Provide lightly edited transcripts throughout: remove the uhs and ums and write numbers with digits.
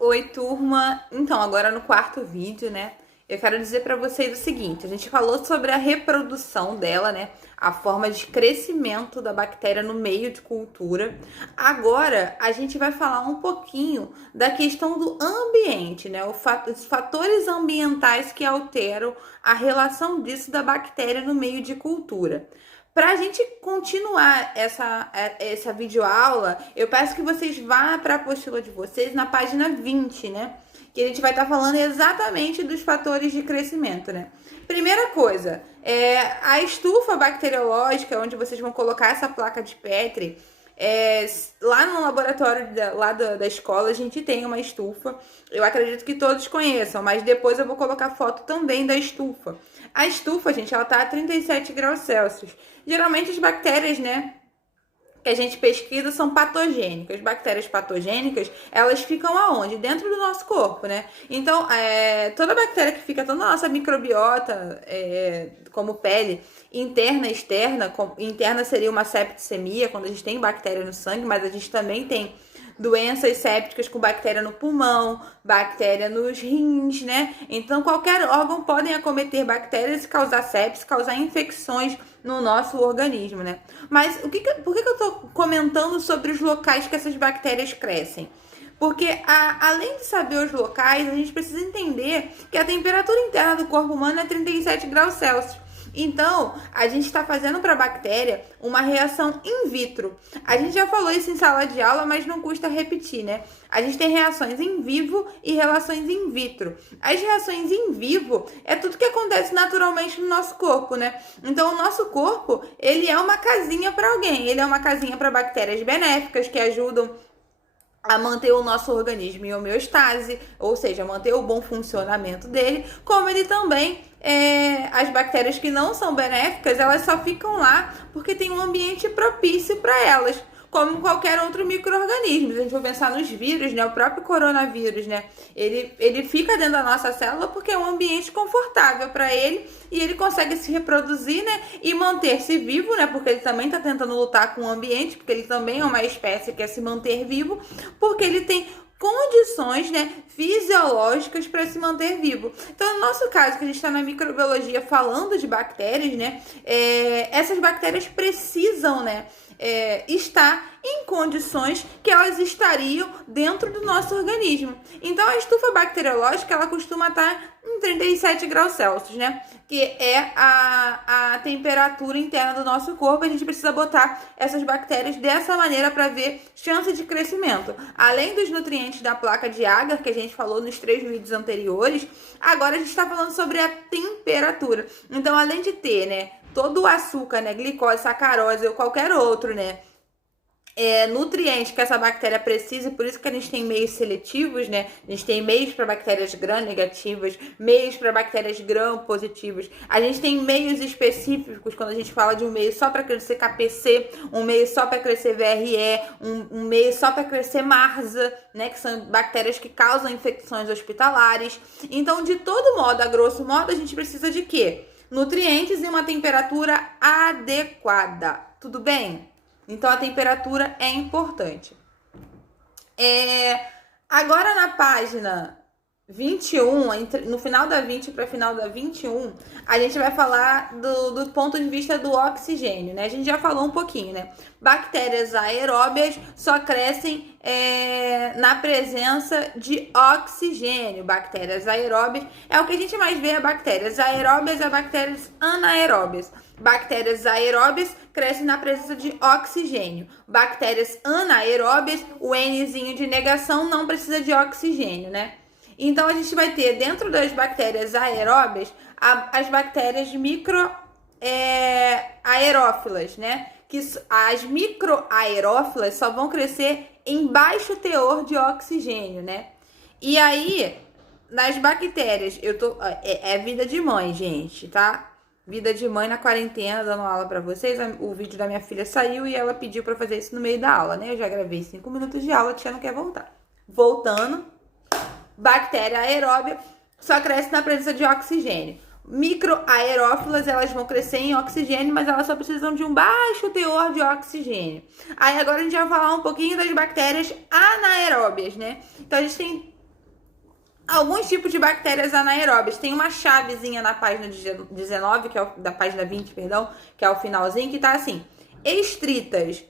Oi, turma! Então, agora no quarto vídeo, né? Eu quero dizer para vocês o seguinte: a gente falou sobre a reprodução dela, né? A forma de crescimento da bactéria no meio de cultura. Agora, a gente vai falar um pouquinho da questão do ambiente, né? Os fatores ambientais que alteram a relação disso da bactéria no meio de cultura. Para a gente continuar essa videoaula, eu peço que vocês vá para a apostila de vocês na página 20, né? Que a gente vai estar falando exatamente dos fatores de crescimento, né? Primeira coisa, a estufa bacteriológica, onde vocês vão colocar essa placa de Petri. Lá no laboratório da escola a gente tem uma estufa. Eu acredito que todos conheçam, mas depois eu vou colocar foto também da estufa. A estufa, gente, ela tá a 37 graus Celsius. Geralmente as bactérias, né, que a gente pesquisa são patogênicas. Bactérias patogênicas, elas ficam aonde? Dentro do nosso corpo, né? Então, toda bactéria que fica, toda a nossa microbiota, como pele, interna e externa, interna seria uma septicemia, quando a gente tem bactéria no sangue, mas a gente também tem doenças sépticas com bactéria no pulmão, bactéria nos rins, né? Então, qualquer órgão podem acometer bactérias e causar sepsis, causar infecções no nosso organismo, né? Mas por que eu tô comentando sobre os locais que essas bactérias crescem? Porque, além de saber os locais, a gente precisa entender que a temperatura interna do corpo humano é 37 graus Celsius. Então, a gente está fazendo para a bactéria uma reação in vitro. A gente já falou isso em sala de aula, mas não custa repetir, né? A gente tem reações em vivo e reações in vitro. As reações em vivo é tudo que acontece naturalmente no nosso corpo, né? Então, o nosso corpo, ele é uma casinha para alguém. Ele é uma casinha para bactérias benéficas que ajudam a manter o nosso organismo em homeostase, ou seja, manter o bom funcionamento dele, como ele também, as bactérias que não são benéficas, elas só ficam lá porque tem um ambiente propício para elas, como qualquer outro micro-organismo. Se a gente for pensar nos vírus, né, o próprio coronavírus, né, ele fica dentro da nossa célula porque é um ambiente confortável para ele e ele consegue se reproduzir, né, e manter-se vivo, né, porque ele também está tentando lutar com o ambiente, porque ele também é uma espécie que quer se manter vivo, porque ele tem condições, né, fisiológicas para se manter vivo. Então, no nosso caso, que a gente está na microbiologia falando de bactérias, né, essas bactérias precisam, né, estar em condições que elas estariam dentro do nosso organismo. Então, a estufa bacteriológica, ela costuma estar em 37 graus Celsius, né? Que é a temperatura interna do nosso corpo. A gente precisa botar essas bactérias dessa maneira para ver chance de crescimento. Além dos nutrientes da placa de agar, que a gente falou nos 3 vídeos anteriores, agora a gente está falando sobre a temperatura. Então, além de ter, né, todo o açúcar, né, glicose, sacarose ou qualquer outro, né, nutrientes que essa bactéria precisa, por isso que a gente tem meios seletivos, né? A gente tem meios para bactérias gram-negativas, meios para bactérias gram-positivas. A gente tem meios específicos, quando a gente fala de um meio só para crescer KPC, um meio só para crescer VRE, um meio só para crescer MARSA, né? Que são bactérias que causam infecções hospitalares. Então, de todo modo, a grosso modo, a gente precisa de quê? Nutrientes e uma temperatura adequada. Tudo bem? Então, a temperatura é importante. Agora, na página 21, no final da 20 para final da 21, a gente vai falar do ponto de vista do oxigênio, né? A gente já falou um pouquinho, né? Bactérias aeróbias só crescem na presença de oxigênio. Bactérias aeróbias é o que a gente mais vê, bactérias aeróbias e bactérias anaeróbias. Bactérias aeróbias crescem na presença de oxigênio. Bactérias anaeróbias, o Nzinho de negação não precisa de oxigênio, né? Então, a gente vai ter dentro das bactérias aeróbias as bactérias aerófilas, né? Que as microaerófilas só vão crescer em baixo teor de oxigênio, né? E aí, nas bactérias, é vida de mãe, gente, tá? Vida de mãe na quarentena, dando aula pra vocês. O vídeo da minha filha saiu e ela pediu pra fazer isso no meio da aula, né? Eu já gravei 5 minutos de aula, a tia não quer voltar. Voltando, bactéria aeróbia só cresce na presença de oxigênio. Microaerófilas, elas vão crescer em oxigênio, mas elas só precisam de um baixo teor de oxigênio. Aí agora a gente vai falar um pouquinho das bactérias anaeróbias, né? Então a gente tem alguns tipos de bactérias anaeróbias. Tem uma chavezinha na página 19, que é da página 20, perdão, que é o finalzinho, que tá assim: estritas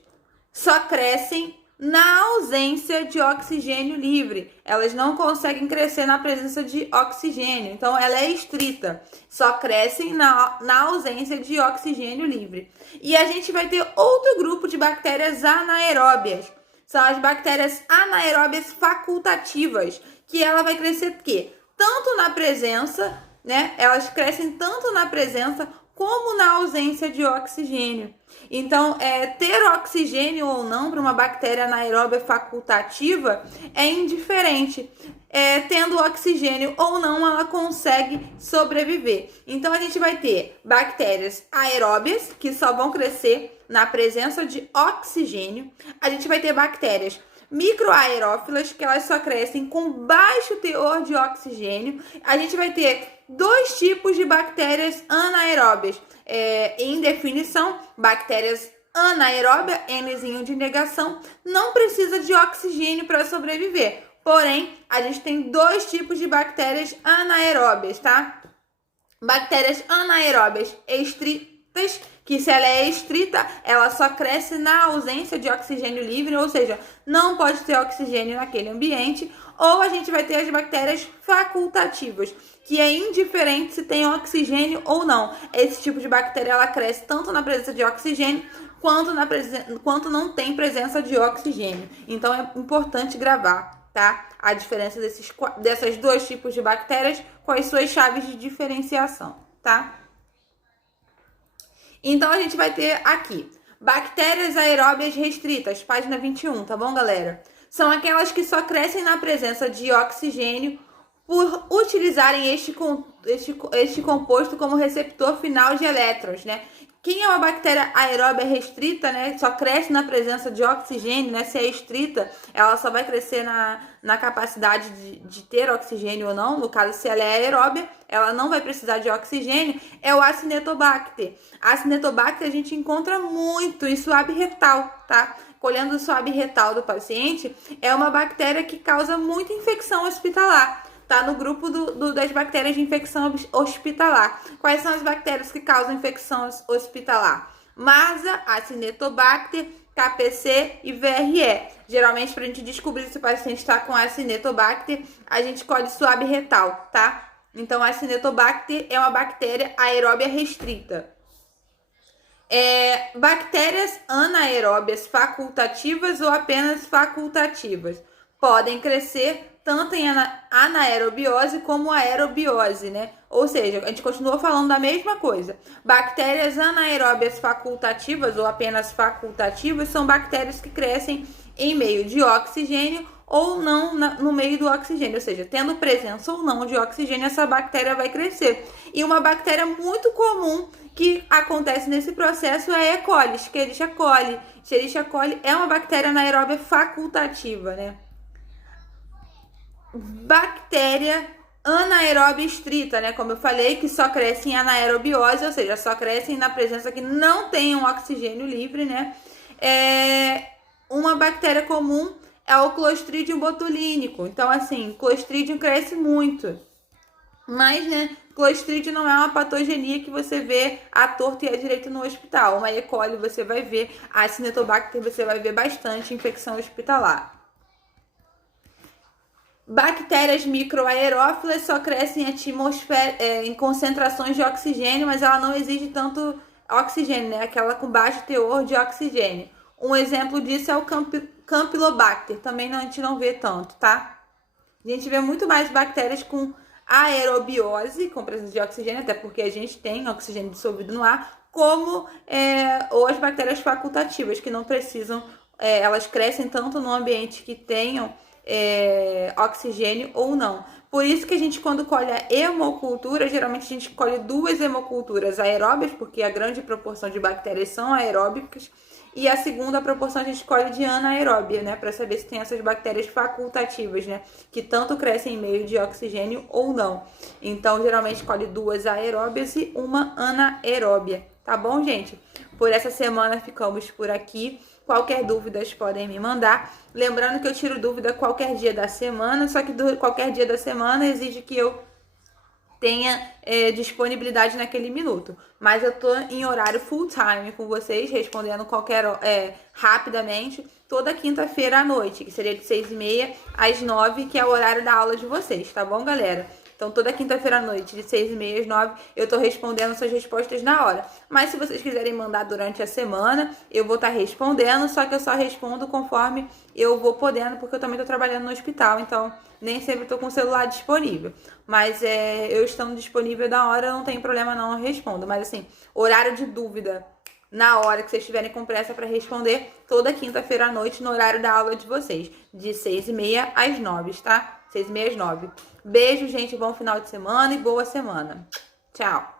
só crescem na ausência de oxigênio livre. Elas não conseguem crescer na presença de oxigênio. Então, ela é estrita. Só crescem na ausência de oxigênio livre. E a gente vai ter outro grupo de bactérias anaeróbias. São as bactérias anaeróbias facultativas, que ela vai crescer o quê? Tanto na presença, né? Elas crescem tanto na presença como na ausência de oxigênio. Então, ter oxigênio ou não para uma bactéria anaeróbia facultativa é indiferente. Tendo oxigênio ou não, ela consegue sobreviver. Então, a gente vai ter bactérias aeróbias, que só vão crescer na presença de oxigênio. A gente vai ter bactérias microaerófilas, que elas só crescem com baixo teor de oxigênio. A gente vai ter dois tipos de bactérias anaeróbias. Em definição, bactérias anaeróbia, Nzinho de negação, não precisa de oxigênio para sobreviver. Porém, a gente tem dois tipos de bactérias anaeróbias, tá? Bactérias anaeróbias estritas, que se ela é estrita, ela só cresce na ausência de oxigênio livre, ou seja, não pode ter oxigênio naquele ambiente. Ou a gente vai ter as bactérias facultativas, que é indiferente se tem oxigênio ou não. Esse tipo de bactéria, ela cresce tanto na presença de oxigênio, quanto não tem presença de oxigênio. Então, é importante gravar, tá? A diferença dessas dois tipos de bactérias com as suas chaves de diferenciação, tá? Então, a gente vai ter aqui bactérias aeróbias restritas, página 21, tá bom, galera? São aquelas que só crescem na presença de oxigênio por utilizarem este composto como receptor final de elétrons, né? Quem é uma bactéria aeróbia restrita, né? Só cresce na presença de oxigênio, né? Se é estrita, ela só vai crescer na capacidade de ter oxigênio ou não. No caso, se ela é aeróbia, ela não vai precisar de oxigênio. É o Acinetobacter. A Acinetobacter a gente encontra muito em suave retal, tá? Colhendo o suave retal do paciente, é uma bactéria que causa muita infecção hospitalar. Tá no grupo das bactérias de infecção hospitalar. Quais são as bactérias que causam infecção hospitalar? MARSA, Acinetobacter, KPC e VRE. Geralmente, para a gente descobrir se o paciente está com Acinetobacter, a gente colhe suave retal, tá? Então, a Acinetobacter é uma bactéria aeróbia restrita. Bactérias anaeróbias facultativas ou apenas facultativas podem crescer tanto em anaerobiose como aerobiose, né? Ou seja, a gente continua falando da mesma coisa. Bactérias anaeróbias facultativas ou apenas facultativas são bactérias que crescem em meio de oxigênio ou não no meio do oxigênio, ou seja, tendo presença ou não de oxigênio, essa bactéria vai crescer. E uma bactéria muito comum que acontece nesse processo é a E. coli, Escherichia coli. Escherichia coli é uma bactéria anaeróbia facultativa, né? Bactéria anaeróbia estrita, né? Como eu falei, que só cresce em anaerobiose, ou seja, só crescem na presença que não tem um oxigênio livre, né? Uma bactéria comum é o Clostridium botulínico. Então, assim, Clostridium cresce muito. Mas, né, Clostridium não é uma patogenia que você vê à torta e à direita no hospital. Uma E. coli você vai ver, a Acinetobacter você vai ver bastante infecção hospitalar. Bactérias microaerófilas só crescem em concentrações de oxigênio, mas ela não exige tanto oxigênio, né? Aquela com baixo teor de oxigênio. Um exemplo disso é o Campylobacter. Também a gente não vê tanto, tá? A gente vê muito mais bactérias com aerobiose, com presença de oxigênio, até porque a gente tem oxigênio dissolvido no ar, ou as bactérias facultativas, que não precisam, elas crescem tanto no ambiente que tenham oxigênio ou não. Por isso que a gente, quando colhe a hemocultura, geralmente a gente colhe duas hemoculturas aeróbias, porque a grande proporção de bactérias são aeróbicas, e a segunda proporção a gente colhe de anaeróbia, né, para saber se tem essas bactérias facultativas, né, que tanto crescem em meio de oxigênio ou não. Então, geralmente colhe duas aeróbias e uma anaeróbia, tá bom, gente? Por essa semana ficamos por aqui. Qualquer dúvida podem me mandar. Lembrando que eu tiro dúvida qualquer dia da semana, só que qualquer dia da semana exige que eu tenha disponibilidade naquele minuto. Mas eu tô em horário full time com vocês, respondendo rapidamente, toda quinta-feira à noite, que seria de 6h30 às 9, que é o horário da aula de vocês, tá bom, galera? Então, toda quinta-feira à noite, de 6h30 às 9, eu tô respondendo suas respostas na hora. Mas se vocês quiserem mandar durante a semana, eu vou estar respondendo, só que eu só respondo conforme eu vou podendo, porque eu também tô trabalhando no hospital, então nem sempre tô com o celular disponível. Mas eu estando disponível na hora, não tem problema não, eu respondo. Mas assim, horário de dúvida, na hora que vocês estiverem com pressa para responder, toda quinta-feira à noite, no horário da aula de vocês, de 6h30 às 9, tá? 6h30 às 9. Beijo, gente, bom final de semana e boa semana. Tchau!